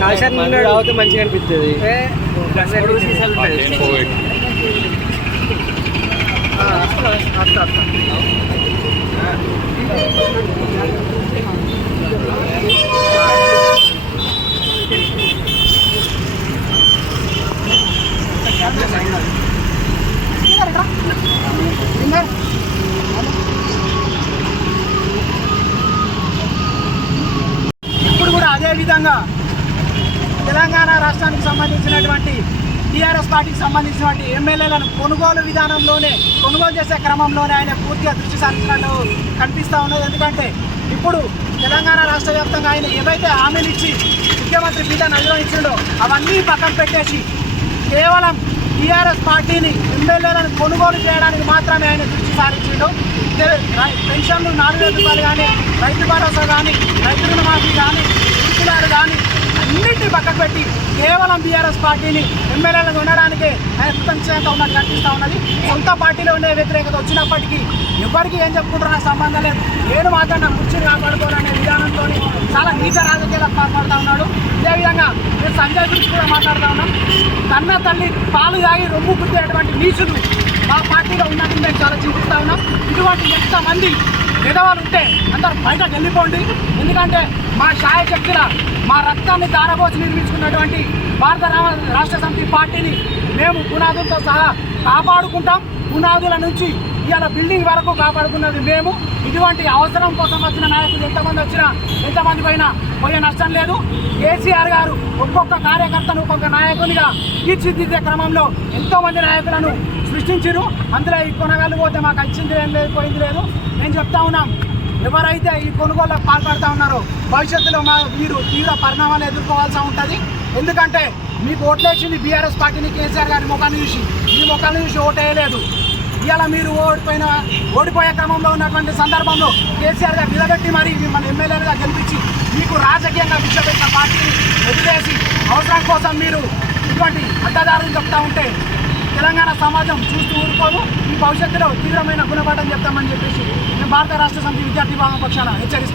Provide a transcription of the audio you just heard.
కాశాన్ని మంది తాగితే మంచిగా అనిపిస్తుంది ఇప్పుడు కూడా అదేవిధంగా తెలంగాణ రాష్ట్రానికి సంబంధించినటువంటి టీఆర్ఎస్ పార్టీకి సంబంధించినటువంటి ఎమ్మెల్యేలను కొనుగోలు విధానంలోనే కొనుగోలు చేసే క్రమంలోనే ఆయన పూర్తిగా దృష్టి సారించినట్టు కనిపిస్తూ ఉన్నది. ఎందుకంటే ఇప్పుడు తెలంగాణ రాష్ట్ర వ్యాప్తంగా ఆయన ఏవైతే హామీలు ఇచ్చి ముఖ్యమంత్రి పీఠాన్ని నిర్వహించిండో అవన్నీ పక్కన పెట్టేసి కేవలం టీఆర్ఎస్ పార్టీని ఎమ్మెల్యేలను కొనుగోలు చేయడానికి మాత్రమే ఆయన దృష్టి సారించిండు. పెన్షన్లు నాలుగు వేల రూపాయలు కానీ రైతు భరోసా కానీ రైతు రుణమాఫీ కానీ కానీ అన్నింటినీ పక్కన పెట్టి కేవలం బీఆర్ఎస్ పార్టీని ఎమ్మెల్యేలను ఉండడానికే ఆయన కృతజ్ఞత ఉన్నట్టు కనిపిస్తూ ఉన్నది. సొంత పార్టీలో ఉండే వ్యతిరేకత వచ్చినప్పటికీ ఎవరికి ఏం చెప్పుకుంటున్నా సంబంధం లేదు. నేను మాత్రం నా కుర్చీని కాపాడుకోవాలనే విధానంతో చాలా నీచ రాజకీయాలకు పాల్పడుతూ ఉన్నాడు. అదేవిధంగా నేను సంజయ్ గురించి కూడా మాట్లాడుతూ ఉన్నాం. కన్న తల్లి పాలు తాగి రొమ్ము కుట్టేటువంటి నీచులు మా పార్టీలో ఉన్నట్టు మేము చాలా చింతిస్తూ ఉన్నాం. ఇటువంటి ఎంతమంది విధవాలు ఉంటే అందరు బయటకు వెళ్ళిపోండి. ఎందుకంటే మా శాయశక్తుల మా రక్తాన్ని దారబోసి నిర్మించుకున్నటువంటి భారత రాష్ట్ర సమితి పార్టీని మేము పునాదులతో సహా కాపాడుకుంటాం. పునాదుల నుంచి ఇవాళ బిల్డింగ్ వరకు కాపాడుకున్నది మేము. ఇటువంటి అవసరం కోసం వచ్చిన నాయకులు ఎంతమంది వచ్చినా ఎంతమంది పైన పోయే నష్టం లేదు. కేసీఆర్ గారు ఒక్కొక్క కార్యకర్తను ఒక్కొక్క నాయకునిగా తీర్చిదిద్దే క్రమంలో ఎంతోమంది నాయకులను సృష్టించారు అందులో ఈ కొనగాళ్ళు పోతే మాకు వచ్చింది ఏం లేదు పోయింది లేదు. నేను చెప్తా ఉన్నాం ఎవరైతే ఈ కొనుగోళ్ళకు పాల్పడుతూ ఉన్నారో భవిష్యత్తులో మా మీరు తీవ్ర పరిణామాలు ఎదుర్కోవాల్సి ఉంటుంది. ఎందుకంటే మీకు ఓట్లేసింది బీఆర్ఎస్ పార్టీని కేసీఆర్ గారి ముఖాన్ని చూసి. మీ ముఖాన్ని చూసి ఓటేయలేదు. ఇవాళ మీరు ఓడిపోయిన ఓడిపోయే క్రమంలో ఉన్నటువంటి సందర్భంలో కేసీఆర్ గారు నిలబెట్టి మరి మిమ్మల్ని ఎమ్మెల్యేలుగా గెలిపించి మీకు రాజకీయంగా విషయపెట్టిన పార్టీని వదిలేసి అవసరం కోసం మీరు ఇటువంటి అడ్డదారులు చెప్తా ఉంటే తెలంగాణ సమాజం చూస్తూ ఊరుకోదు ఈ భవిష్యత్తులో తీవ్రమైన గుణపాఠం చెప్తామని చెప్పేసి మేము భారత రాష్ట్ర సమితి విద్యార్థి భాగం పక్షాన హెచ్చరిస్తాం